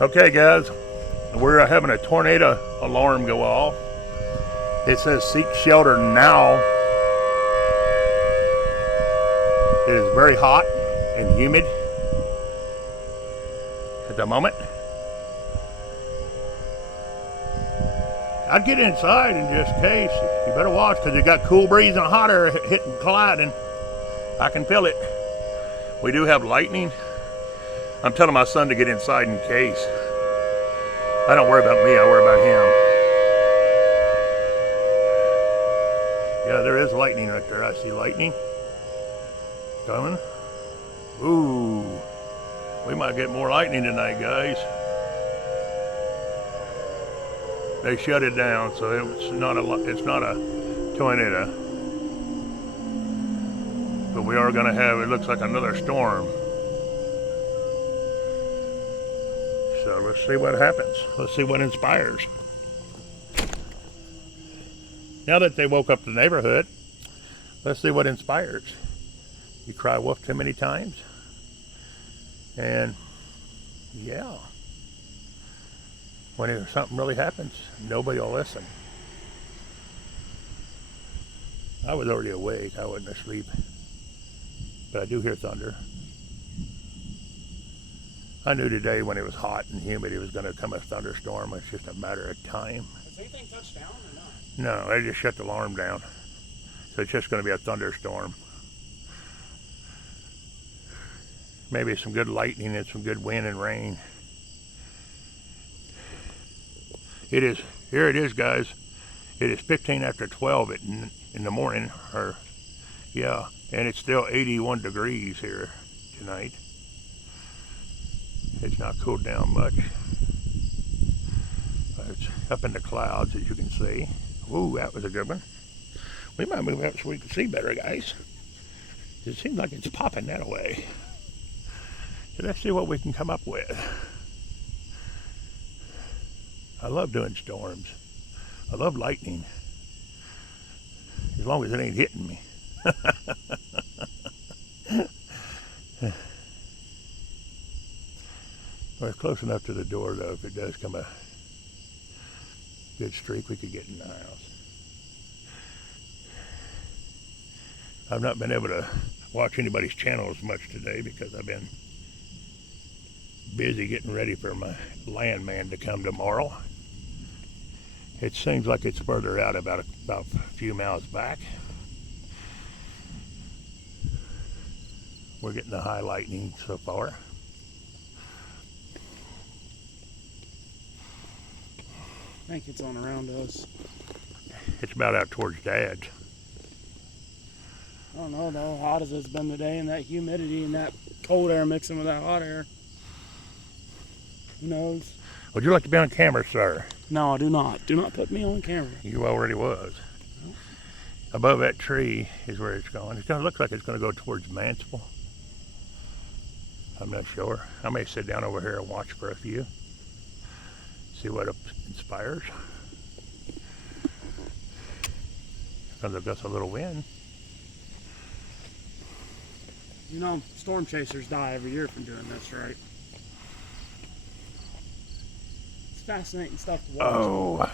Okay, guys, we're having a tornado alarm go off. It says seek shelter now. It is very hot and humid at the moment. I'd get inside in just case. You better watch because you got cool breeze and hot air hitting colliding. I can feel it. We do have lightning. I'm telling my son to get inside in case. I don't worry about me, I worry about him. Yeah, there is lightning right there. I see lightning coming. Ooh, we might get more lightning tonight, guys. They shut it down, so it's not a tornado. But we are gonna have, it looks like another storm. So let's see what happens. Let's see what inspires. Now that they woke up the neighborhood, let's see what inspires. You cry wolf too many times. And yeah, when something really happens, nobody will listen. I was already awake, I wasn't asleep. But I do hear thunder. I knew today when it was hot and humid it was going to come a thunderstorm. It's just a matter of time. Has anything touched down or not? No, they just shut the alarm down. So it's just going to be a thunderstorm. Maybe some good lightning and some good wind and rain. It is, here it is, guys. It is 15 after 12 in the morning, or yeah, and it's still 81 degrees here tonight. It's not cooled down much. It's up in the clouds, as you can see. Ooh, that was a good one. We might move out so we can see better, guys. It seems like it's popping that away. So let's see what we can come up with. I love doing storms. I love lightning. As long as it ain't hitting me. We're close enough to the door, though. If it does come a good streak, we could get in the house. I've not been able to watch anybody's channels much today because I've been busy getting ready for my landman to come tomorrow. It seems like it's further out, about a few miles back. We're getting the high lightning so far. I think it's on around us. It's about out towards Dad's. I don't know though, how hot as it's been today, and that humidity and that cold air mixing with that hot air. Who knows? Would you like to be on camera, sir? No, I do not. Do not put me on camera. You already was. Nope. Above that tree is where it's going. It's going to look like it's going to go towards Mansville. I'm not sure. I may sit down over here and watch for a few. See what inspires. Because I've got a little wind. You know, storm chasers die every year from doing this, right? It's fascinating stuff to watch. Oh.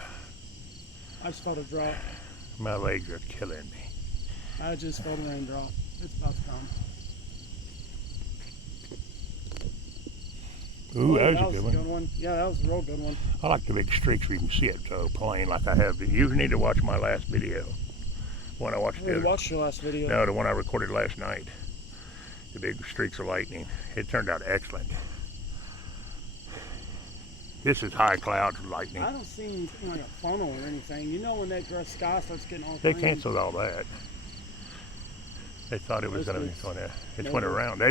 I just felt a drop. My legs are killing me. I just felt a raindrop. It's about to come. Ooh, Oh, that was a good one. Yeah, that was a real good one. I like the big streaks where you can see it so plain like I have. You need to watch my last video. The one I watched the other. Watched your last video. No, the one I recorded last night. The big streaks of lightning. It turned out excellent. This is high clouds lightning. I don't see anything like a funnel or anything. You know when that sky starts getting all They green. canceled all that. They thought it was going to be going to. It went around.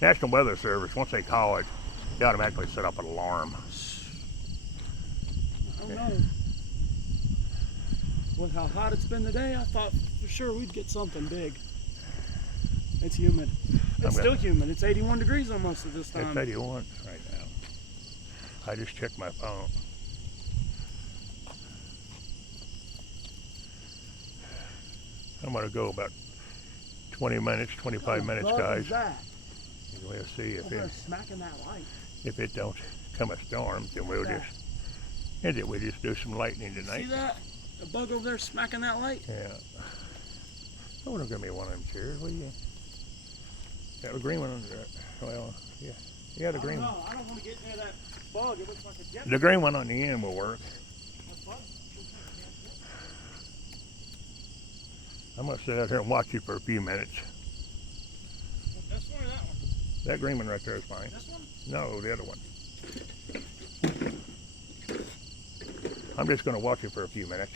National Weather Service, once they call it, they automatically set up an alarm. I don't know. With how hot it's been today, I thought for sure we'd get something big. It's humid. It's still humid. It's 81 degrees almost at this time. It's 81 right now. I just checked my phone. I'm going to go about 20 minutes, 25 minutes, guys. That? We'll see if smacking that light. If it don't come a storm, then we'll just do some lightning tonight. See that? The bug over there smacking that light? Yeah. Oh, there's gonna be one of them chairs. What do you? Got a green one under it. Well, yeah. Yeah, the green one. I don't want to get near that bug. It looks like a jet. The green one on the end will work. I'm gonna sit out here and watch you for a few minutes. This one or that one? That green one right there is fine. This one? No, the other one. I'm just gonna watch you for a few minutes.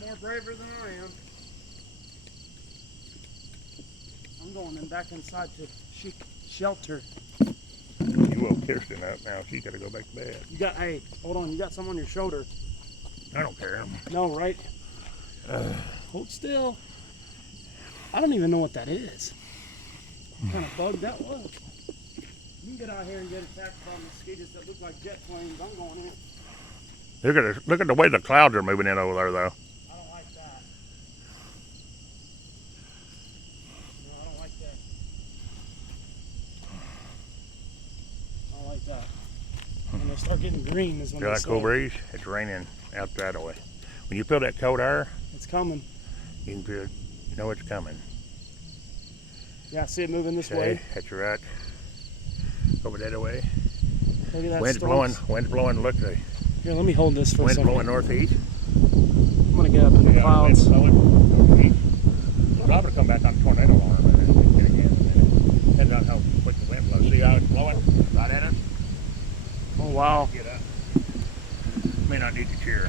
You're more braver than I am. I'm going in back inside to shelter. You woke Kirsten up now. She's gotta go back to bed. You got, hey, hold on. You got some on your shoulder. I don't care. No, right? Hold still. I don't even know what that is. What kind of bug that was. You can get out here and get attacked by mosquitoes that look like jet planes. I'm going in. Look at the way the clouds are moving in over there, though. I don't like that. No, I don't like that. I don't like that. When they start getting green is when Feel they that cool breeze? It's raining out that way. When you feel that cold air, it's coming. you can feel, you know it's coming. Yeah, I see it moving this Okay, way. that's right. Over that way. Look at that. Wind's blowing, look, the Here, let me hold this for a wind's second. blowing northeast. I'm gonna get up in the clouds. Wind's blowing northeast. We'll probably come back on a tornado alarm and then get again in a minute. Depends on how quick the wind blows. See how it's blowing right at us? Oh, wow. Get up. May not need the chair.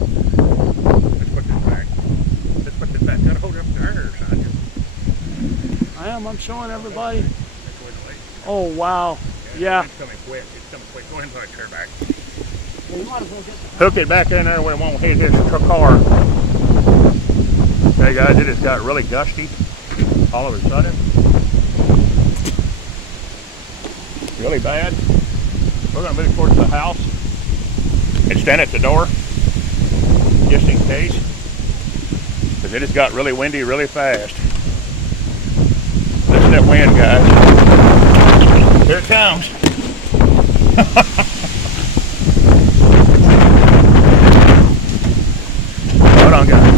Let's put this back. Let's put this back. Gotta hold it up to her, Sonia. I'm showing everybody. That's the way the lake's Oh, wow. Yeah. It's coming quick. It's coming quick. Go ahead and put that chair back. Well, you might as well get Hook it back in there where it won't hit his car. Hey guys, it just got really gusty all of a sudden. Really bad. We're gonna move towards the house and stand at the door just in case, because it just got really windy really fast. Listen to that wind, guys. Here it comes. Hold on, guys.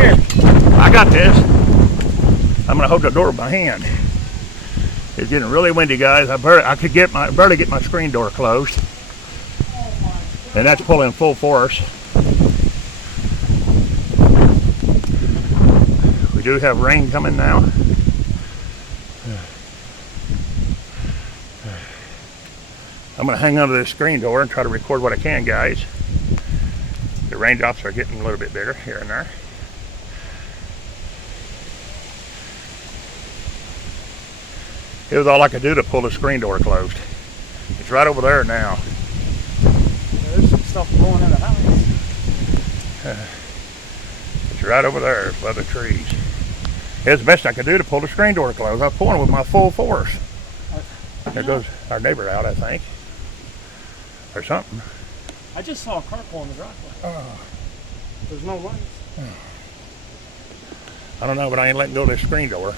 Here, I got this. I'm gonna hold the door with my hand. It's getting really windy, guys. I could barely get my screen door closed, and that's pulling full force. We do have rain coming now. I'm gonna hang onto this screen door and try to record what I can, guys. The raindrops are getting a little bit bigger here and there. It was all I could do to pull the screen door closed. It's right over there now. There's some stuff blowing in the house. It's right over there above the trees. It's the best I could do to pull the screen door closed. I was pulling with my full force. There goes our neighbor out, I think. Or something. I just saw a car pulling the driveway. Oh. There's no lights. I don't know, but I ain't letting go of this screen door.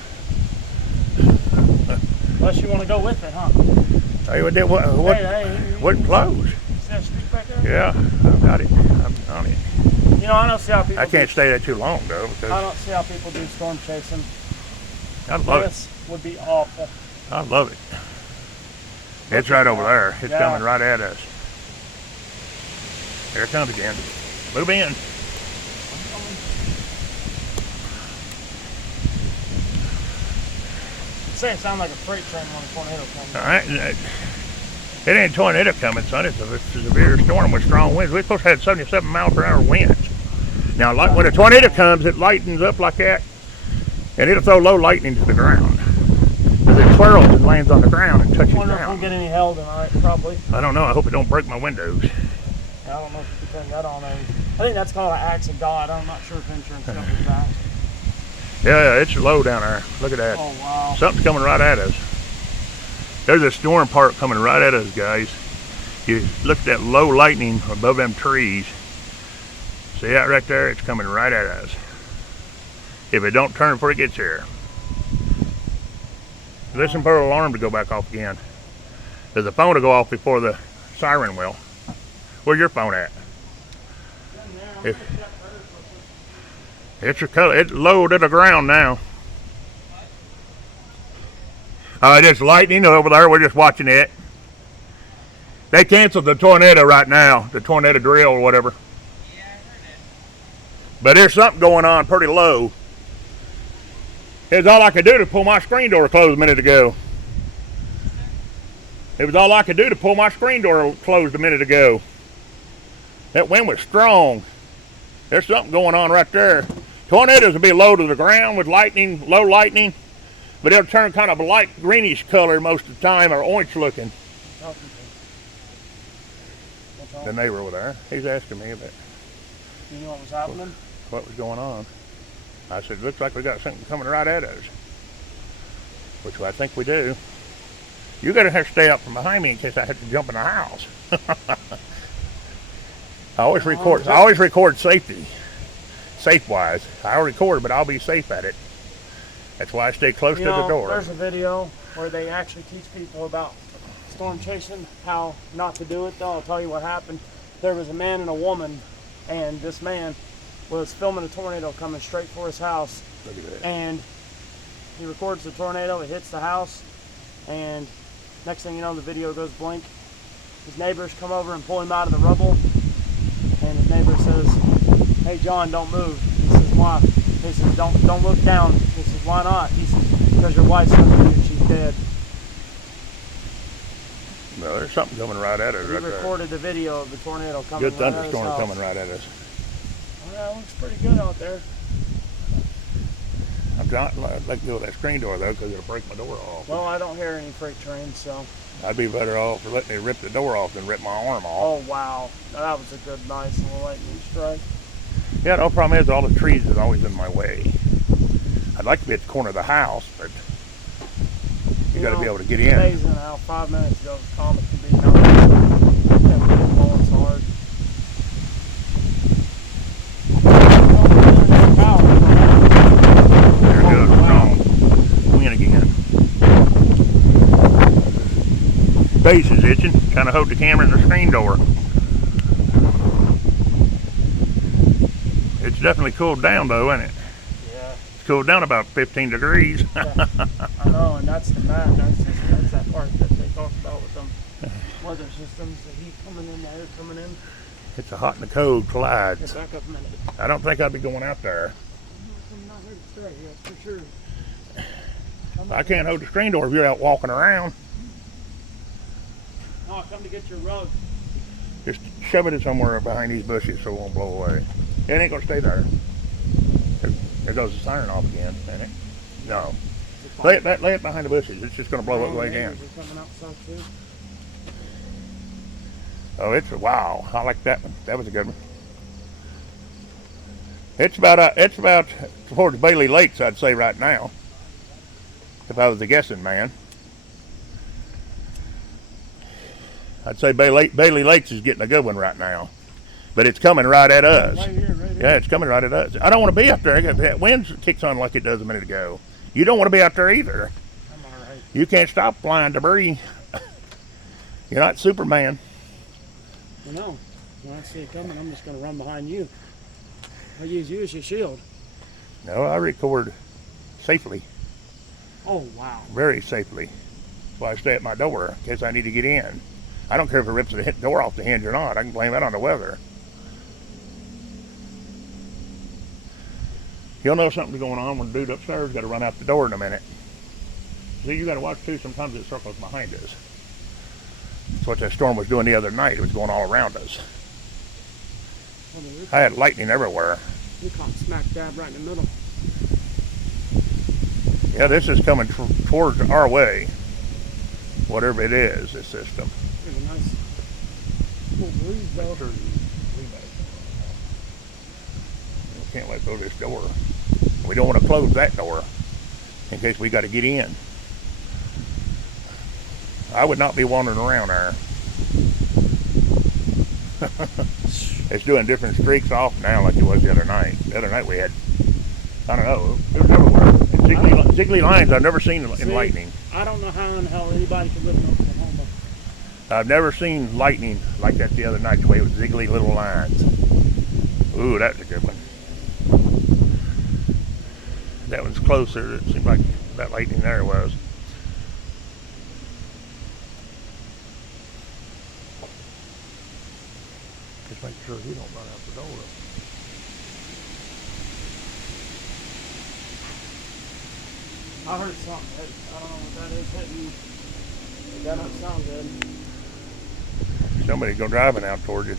Unless you want to go with it, huh? Hey, wouldn't close. See that street back there? Yeah, I've got it. I'm on it. You know, I don't see how people. I can't stay there too long though, because I don't see how people do storm chasing. I love This would be awful. it. I love it. It's right over there. It's coming right at us. There it comes again. Move in. It sounds like a freight train when a tornado comes. All right. It ain't a tornado coming, son. It's a severe storm with strong winds. We're supposed to have 77 mile per hour winds. Now, like when a tornado comes, it lightens up like that, and it'll throw low lightning to the ground. Because it twirls and lands on the ground and touches I wonder if down. we'll get any hail tonight, probably. I don't know. I hope it don't break my windows. I don't know if you can turn that on. I think that's called an acts of God. I'm not sure if insurance covers that. Yeah, it's low down there. Look at that. Oh, wow. Something's coming right at us. There's a storm part coming right at us, guys. You look at that low lightning above them trees. See that right there? It's coming right at us. if it don't turn before it gets here. Listen for the alarm to go back off again. Does the phone will go off before the siren will? Where's your phone at? It's low to the ground now. It's lightning over there. We're just watching it. They canceled the tornado right now, the tornado drill or whatever. Yeah, I heard it. But there's something going on pretty low. It's all I could do to pull my screen door closed a minute ago. It was all I could do to pull my screen door closed a minute ago. That wind was strong. There's something going on right there. Tornadoes will be low to the ground with lightning, low lightning, but it'll turn kind of a light greenish color most of the time, or orange looking. The neighbor over there, he's asking me about. You know what was happening? What was going on? I said, looks like we got something coming right at us. Which I think we do. You gotta have to stay out from behind me in case I have to jump in the house. I always record safety. Safe-wise. I'll record, but I'll be safe at it. That's why I stay close to the door. There's a video where they actually teach people about storm chasing, how not to do it though. I'll tell you what happened. There was a man and a woman, and this man was filming a tornado coming straight for his house. Look at that. And he records the tornado, it hits the house, and next thing you know the video goes blank. His neighbors come over and pull him out of the rubble, and his neighbor says, "Hey John, don't move." He says, "Why?" He says, don't look down." He says, "Why not?" He says, "Because your wife's under you, she's dead." No, there's something coming right at us. He right recorded the video of the tornado coming Good right at his thunderstorm house. coming right at us. Oh, yeah, it looks pretty good out there. I'm trying to let go of that screen door though, because it'll break my door off. Well, I don't hear any freight trains, so. I'd be better off for letting me rip the door off than rip my arm off. Oh wow, that was a good, nice little lightning strike. Yeah, the only problem is all the trees is always in my way. I'd like to be at the corner of the house, but you got to be able to get in. It's amazing how 5 minutes ago the comet can be now. It's blowing so hard. There it goes, strong wind again. Face is itching, trying to hold the camera in the screen door. It's definitely cooled down though, isn't it? Yeah. It's cooled down about 15 degrees. Yeah. I know, and that's the bad. That's that part that they talk about with them weather systems, the heat coming in, the air coming in. It's a hot and a cold collides. Get back up a minute. I don't think I'd be going out there. I'm not here to stay, that's for sure. I can't hold the screen door if you're out walking around. No, I come to get your rug. Just shove it somewhere behind these bushes so it won't blow away. It ain't gonna stay there. There goes the siren off again, ain't it? No. Lay it behind the bushes. It's just gonna blow it away again. Coming outside too. Oh, wow. I like that one. That was a good one. It's about towards Bailey Lakes, I'd say right now. If I was a guessing man. I'd say Bailey Lakes is getting a good one right now. But it's coming right at us. Right here, right here. Yeah, it's coming right at us. I don't want to be up there. That wind kicks on like it does a minute ago. You don't want to be out there either. I'm all right. You can't stop flying debris. You're not Superman. I know. When I see it coming, I'm just going to run behind you. I use you as your shield. No, I record safely. Oh, wow. Very safely. That's why I stay at my door in case I need to get in. I don't care if it rips the door off the hinge or not. I can blame that on the weather. You'll know something's going on when the dude upstairs got to run out the door in a minute. See, you got to watch too. Sometimes it circles behind us. That's what that storm was doing the other night. It was going all around us. I had lightning everywhere. You caught smack dab right in the middle. Yeah, this is coming towards our way. Whatever it is, this system. There's a nice little breeze though. We can't let go of this door. We don't want to close that door in case we got to get in. I would not be wandering around there. It's doing different streaks off now like it was the other night. The other night we had I don't know. It was everywhere. And ziggly lines I've never seen in lightning. I don't know how in the hell anybody can live in Oklahoma. I've never seen lightning like that the other night, the way it was ziggly little lines. Ooh, that's a good one. That one's closer. It seemed like that lightning there was. Just make sure he don't run out the door. I heard something. I don't know what that is hitting. It doesn't sound good. Somebody go driving out towards it.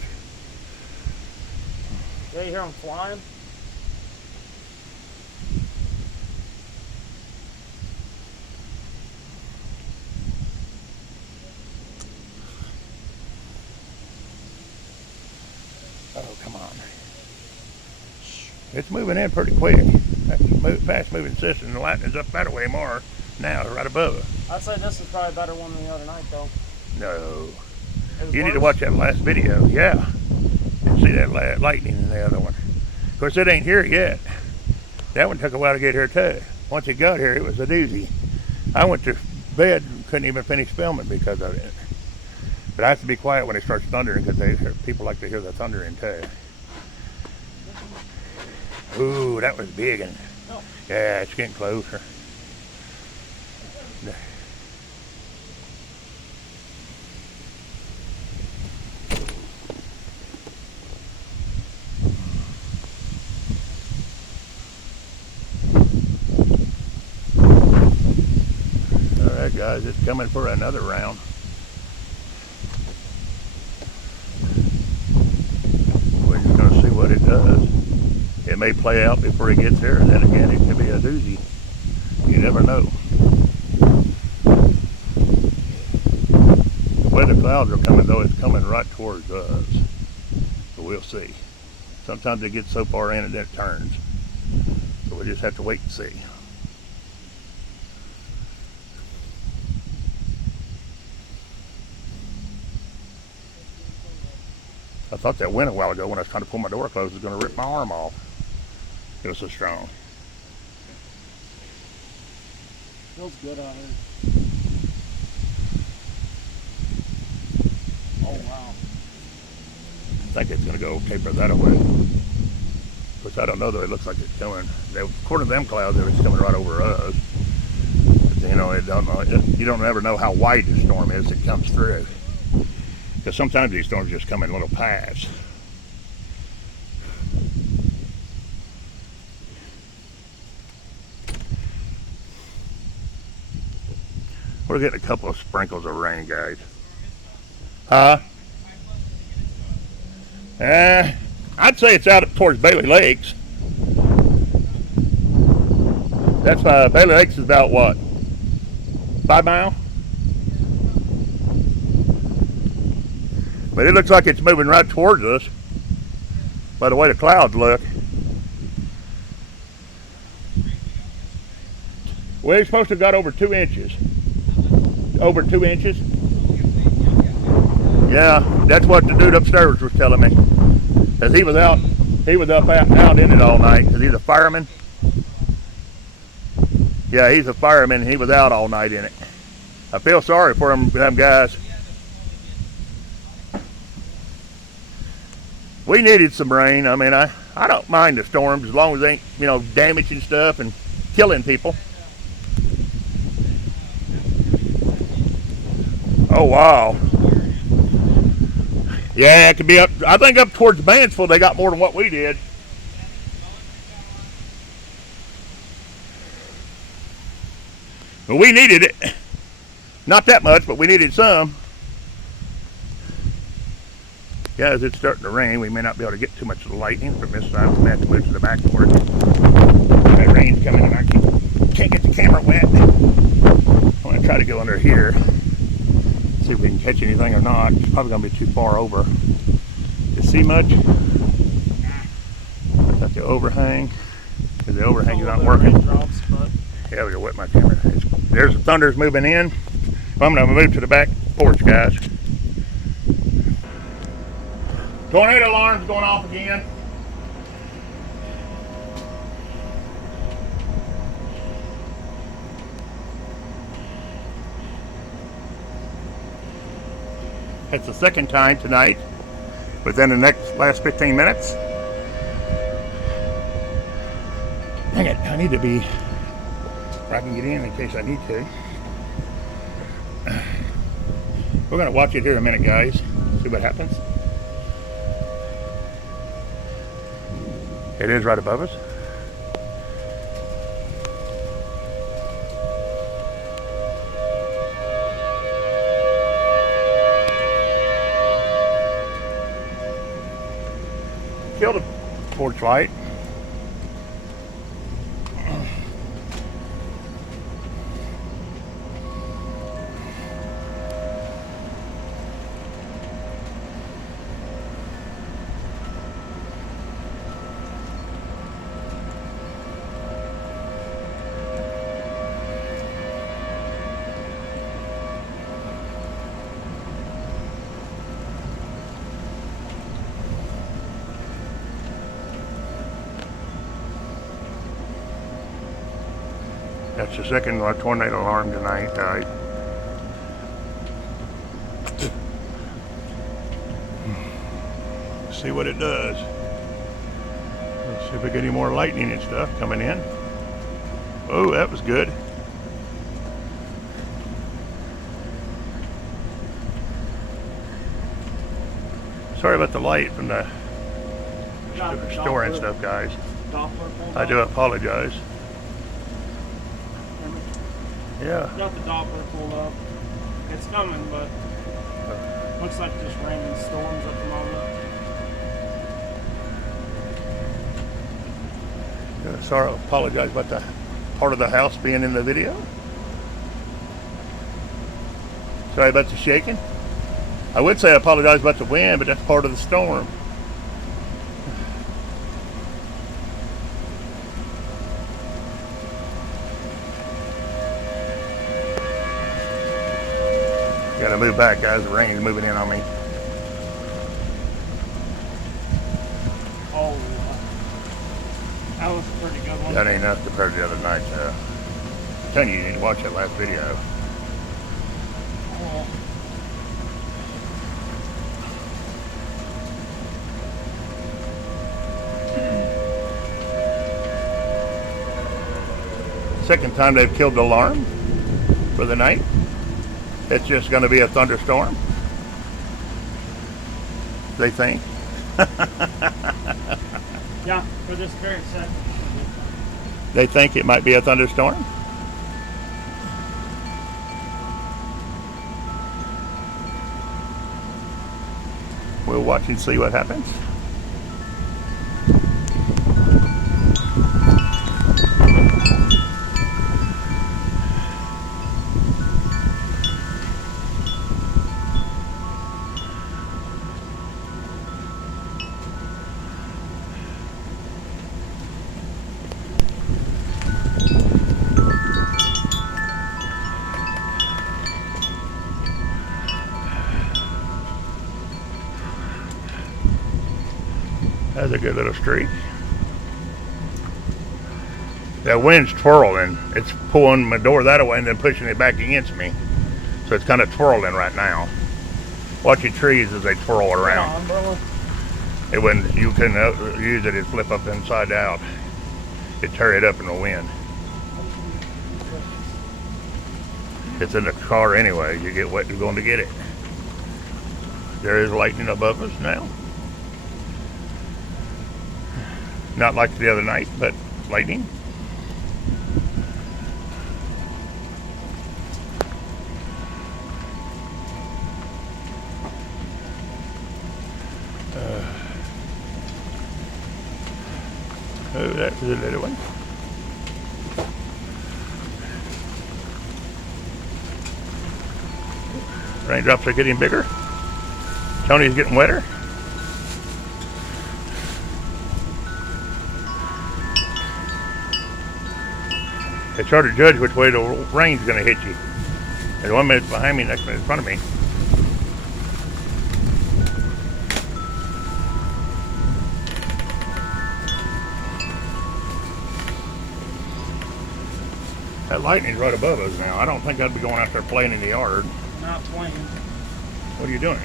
Yeah, you hear them flying? Oh, come on. It's moving in pretty quick. That's a fast moving system. The lightning's up that way more now, right above it. I'd say this is probably a better one than the other night, though. No. It You need to worse? watch that last video. Yeah. You see that lightning in the other one. Of course, it ain't here yet. That one took a while to get here, too. Once it got here, it was a doozy. I went to bed and couldn't even finish filming because of it. But I have to be quiet when it starts thundering because people like to hear the thundering, too. Ooh, that was big. And yeah, it's getting closer. Alright guys, it's coming for another round. We're just going to see what it does. It may play out before it gets here, and then again it could be a doozy. You never know. The way the clouds are coming though, it's coming right towards us. So we'll see. Sometimes it gets so far in and then it turns. So we just have to wait and see. I thought that wind a while ago when I was trying to pull my door closed was going to rip my arm off. It was so strong. Feels good out here. Oh wow. I think it's going to go taper that away. Which I don't know though, it looks like it's coming. According to them clouds, it's coming right over us. But, you know, you don't ever know how wide the storm is that comes through. Because sometimes these storms just come in little paths. We're getting a couple of sprinkles of rain, guys. Huh? I'd say it's out towards Bailey Lakes. That's Bailey Lakes is about what? 5 miles? But it looks like it's moving right towards us by the way the clouds look. We're supposed to have got over 2 inches. Over 2 inches? Yeah, that's what the dude upstairs was telling me. Because he was up out in it all night because he's a fireman. Yeah, he's a fireman and he was out all night in it. I feel sorry for them guys. We needed some rain. I mean, I don't mind the storms as long as they ain't, you know, damaging stuff and killing people. Oh, wow. Yeah, it could be up, I think up towards Mansfield they got more than what we did. But we needed it. Not that much, but we needed some. Guys, it's starting to rain. We may not be able to get too much of the lightning from this side. We may have to move to the back for it. That rain's coming and I can't get the camera wet. I'm going to try to go under here. See if we can catch anything or not. It's probably going to be too far over. You see much? Got the overhang. Because the overhang is not working. Yeah, we'll wet my camera. There's the thunder's moving in. I'm going to move to the back porch, guys. Tornado alarm's going off again. It's the second time tonight within the last 15 minutes. Dang it, I need to be where I can get in case I need to. We're gonna watch it here in a minute, guys. See what happens. It is right above us. Killed a porch light. That's the second tornado alarm tonight. See what it does. Let's see if we get any more lightning and stuff coming in. Oh, that was good. Sorry about the light from the store and stuff, guys. I do apologize. Yeah. Got the Doppler pulled up. It's coming, but looks like just rain and storms at the moment. Yeah, sorry, I apologize about the part of the house being in the video. Sorry about the shaking. I would say I apologize about the wind, but that's part of the storm. Gotta move back, guys. The rain's moving in on me. Oh, that was a pretty good one. That ain't enough compared to the other night. I'm telling you, you need to watch that last video. Oh. Second time they've killed the alarm for the night. It's just going to be a thunderstorm, they think. Yeah, for this very second. They think it might be a thunderstorm. We'll watch and see what happens. That's a good little streak. That wind's twirling. It's pulling my door that way and then pushing it back against me. So it's kind of twirling right now. Watch your trees as they twirl around. It wouldn't, you can use it, it'd flip up inside out. It'd tear it up in the wind. It's in the car anyway. You get wet, you're going to get it. There is lightning above us now. Not like the other night, but lightning. Oh, that was a little one. Raindrops are getting bigger. Tony's getting wetter. It's hard to judge which way the rain's going to hit you. There's 1 minute behind me, next minute in front of me. That lightning's right above us now. I don't think I'd be going out there playing in the yard. Not playing. What are you doing?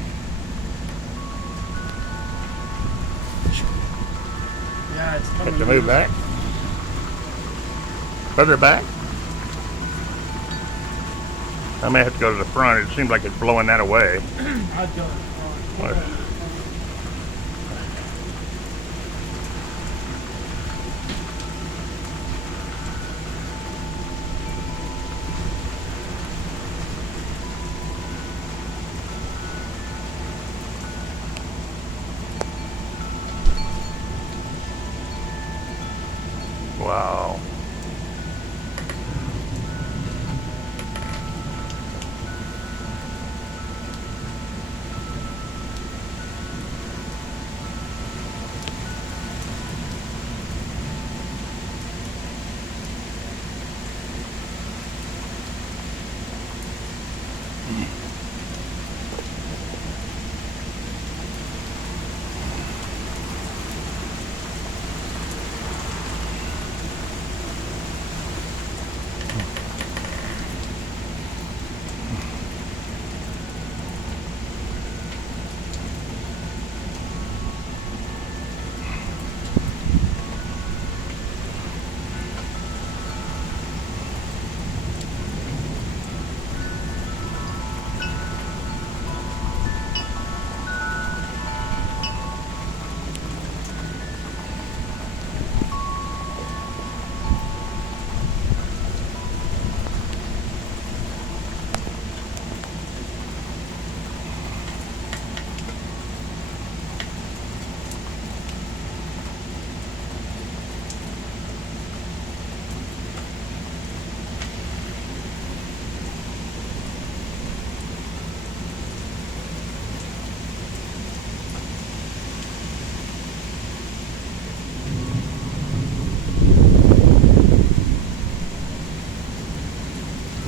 Yeah, it's coming. Have to move back. Further back. I may have to go to the front. It seems like it's blowing that away. I'd go to the front. Wow.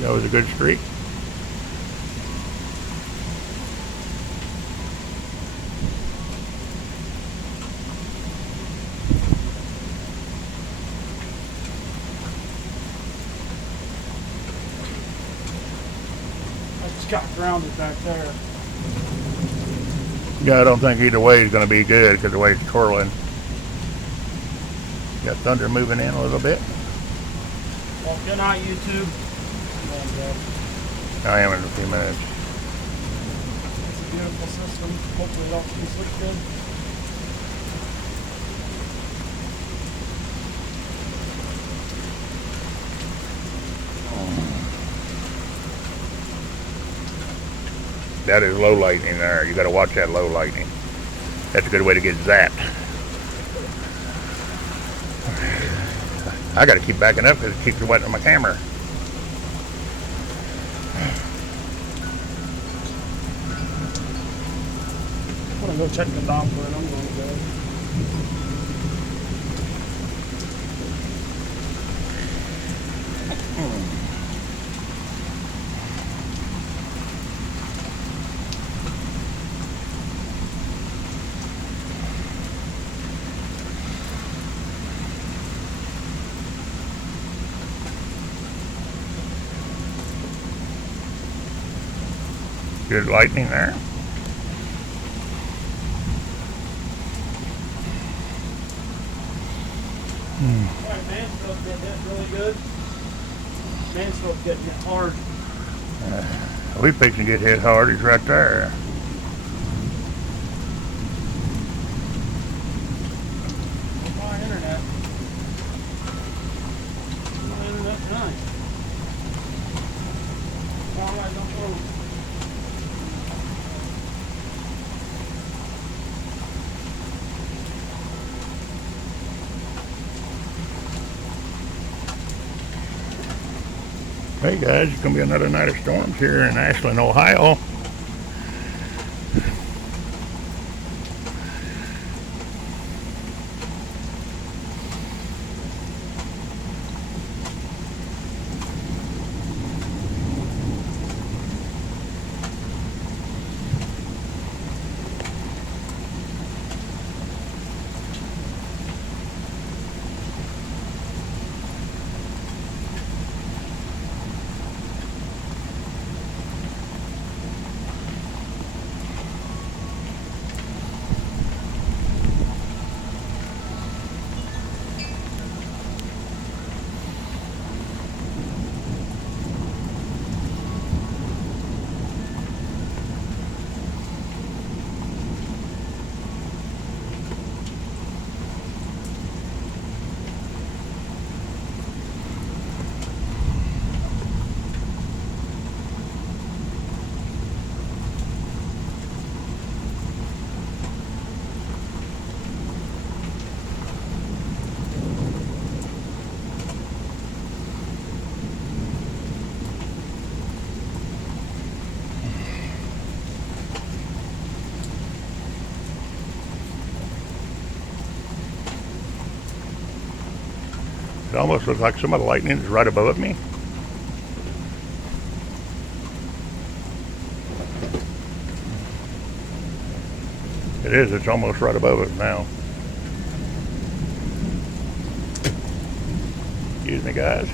That was a good streak. I just got grounded back there. Yeah, I don't think either way is going to be good because the way it's twirling. Got thunder moving in a little bit. Well, good night, YouTube. I am in a few minutes. It's a beautiful system. Hopefully it all keeps looking good. That is low lightning there. You got to watch that low lightning. That's a good way to get zapped. I got to keep backing up because it keeps wetting my camera. I'm gonna go check the Doppler and I'm gonna go. Good lightning there. Alright, Mansfield's getting hit really good. Mansfield's getting hit hard. We fixing to get hit hard. He's right there. My internet. My internet's nice. Alright, don't go. Hey guys, it's going to be another night of storms here in Ashland, Ohio. almost looks like some of the lightning is right above me. It is, it's almost right above it now. Excuse me, guys.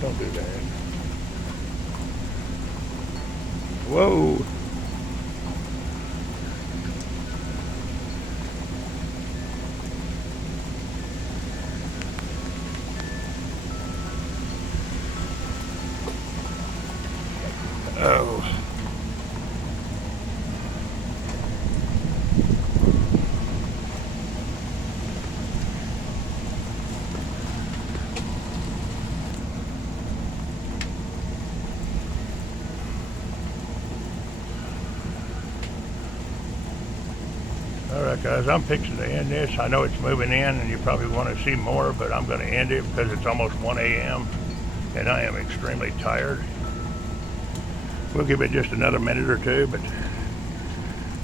Don't do that. Whoa. Oh. Alright guys, I'm fixing to end this. I know it's moving in and you probably want to see more, but I'm going to end it because it's almost 1 a.m. and I am extremely tired. We'll give it just another minute or two, but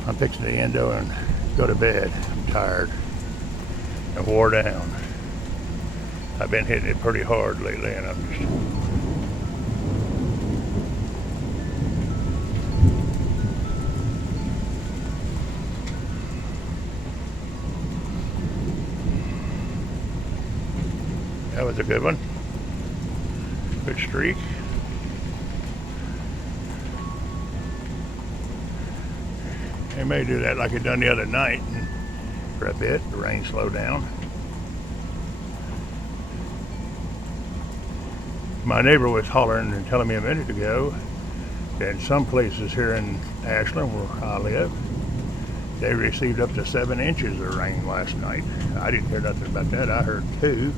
I'm fixing to end though and go to bed. I'm tired and wore down. I've been hitting it pretty hard lately and I'm just... That was a good one. Good streak. They may do that like it done the other night and for a bit, the rain slowed down. My neighbor was hollering and telling me a minute ago that in some places here in Ashland where I live, they received up to 7 inches of rain last night. I didn't hear nothing about that. I heard 2,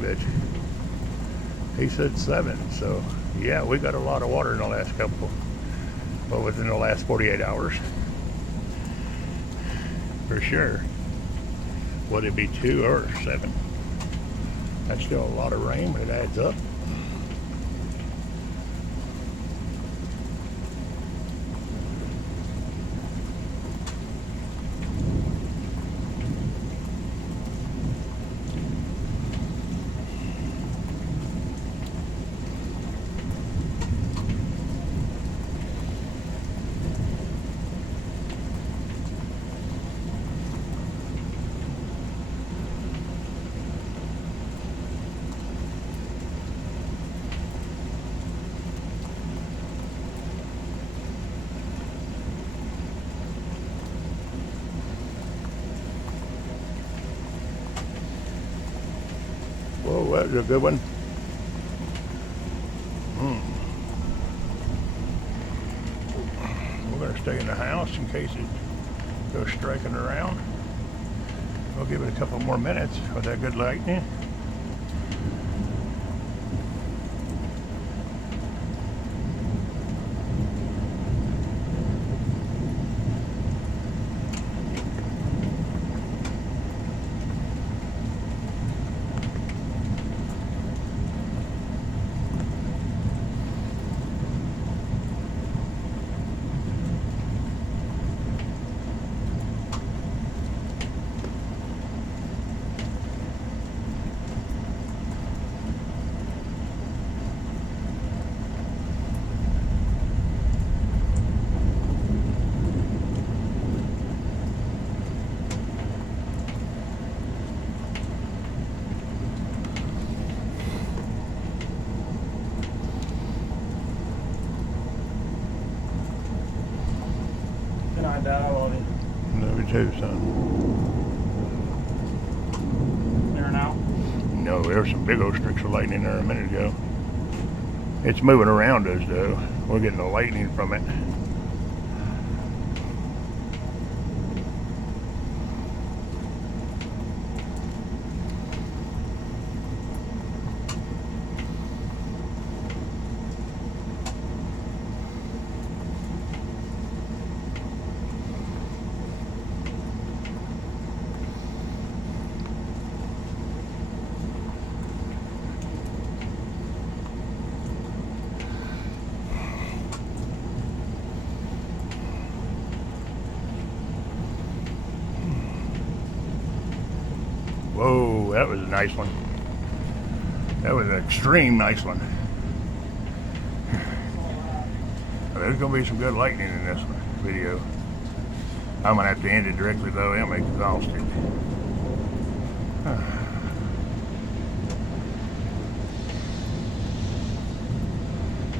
but he said 7. So yeah, we got a lot of water in the last within the last 48 hours. For sure. Would it be 2 or 7? That's still a lot of rain, but it adds up. Whoa, that was a good one. We're going to stay in the house in case it goes striking around. We'll give it a couple more minutes with that good lightning. Dad, I love you. Love you too, son. There now? No, there were some big old streaks of lightning there a minute ago. It's moving around us though. We're getting the lightning from it. Whoa, that was a nice one. That was an extreme nice one. There's gonna be some good lightning in this video. I'm gonna have to end it directly though. I'm exhausted.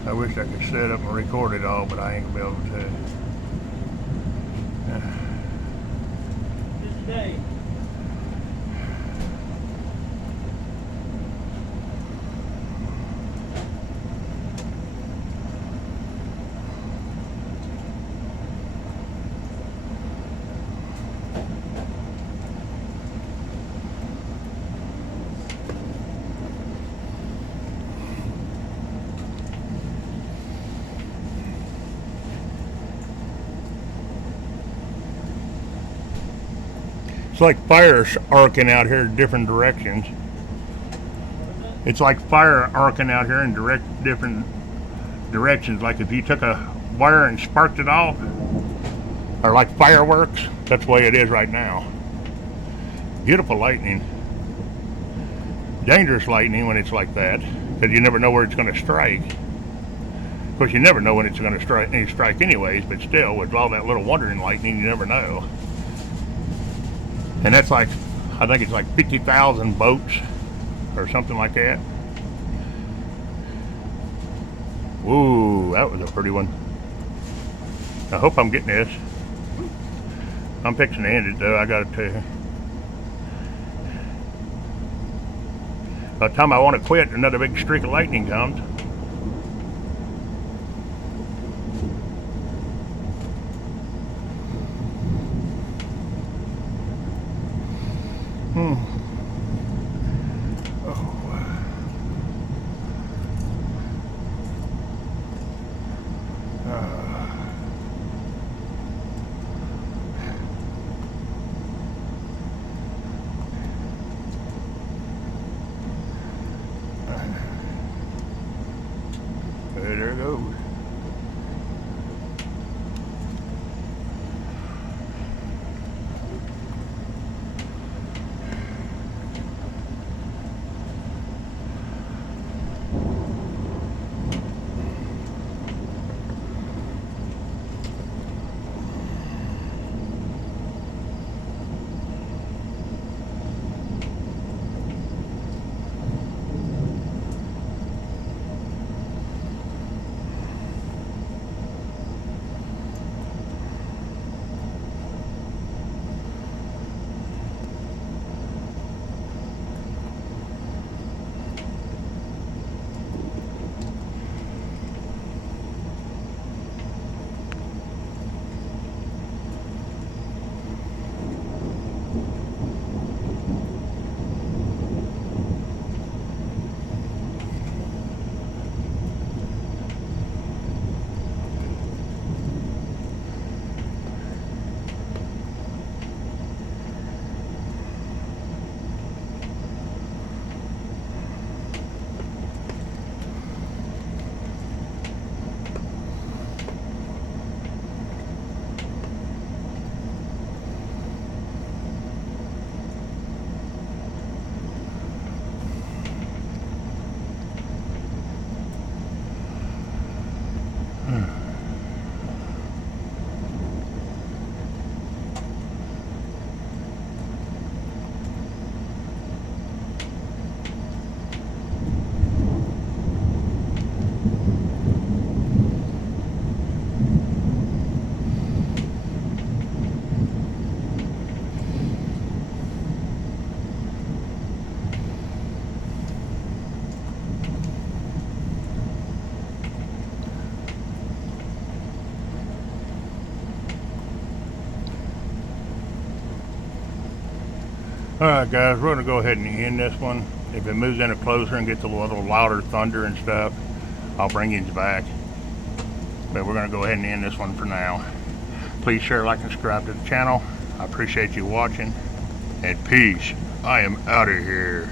I wish I could set up and record it all, but I ain't gonna be able to. Busy day. It's like fire arcing out here in different directions. It's like fire arcing out here in different directions. Like if you took a wire and sparked it off, or like fireworks, that's the way it is right now. Beautiful lightning. Dangerous lightning when it's like that, because you never know where it's going to strike. Of course, you never know when it's going to strike anyways, but still, with all that little wandering lightning, you never know. And that's like, I think it's like 50,000 boats or something like that. Whoa, that was a pretty one. I hope I'm getting this. I'm fixing to end it though, I got it too. By the time I want to quit, another big streak of lightning comes. There it goes. Alright guys, we're going to go ahead and end this one. If it moves any closer and gets a little louder thunder and stuff, I'll bring you back. But we're going to go ahead and end this one for now. Please share, like, and subscribe to the channel. I appreciate you watching. And peace. I am out of here.